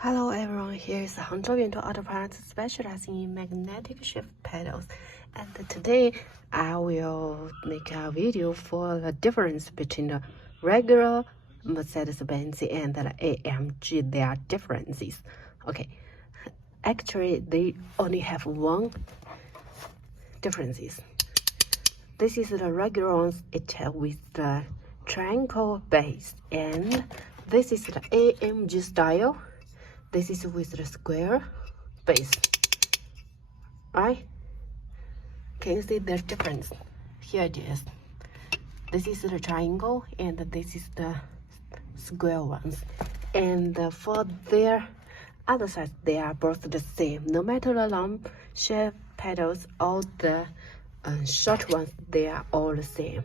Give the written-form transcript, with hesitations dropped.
Hello everyone, here is Hangzhou Auto Parts specializing in magnetic shift pedals, and today I will make a video for the difference between the regular Mercedes-Benz and the AMG. There are differences. Okay, actually they only have one differences. This is the regular ones, it with the triangle base, and this is the AMG style. This is with the square base. Right? Can you see the difference? Here it is. This is the triangle and this is the square ones. And for their other side, they are both the same. No matter the long shape pedals or the short ones, they are all the same.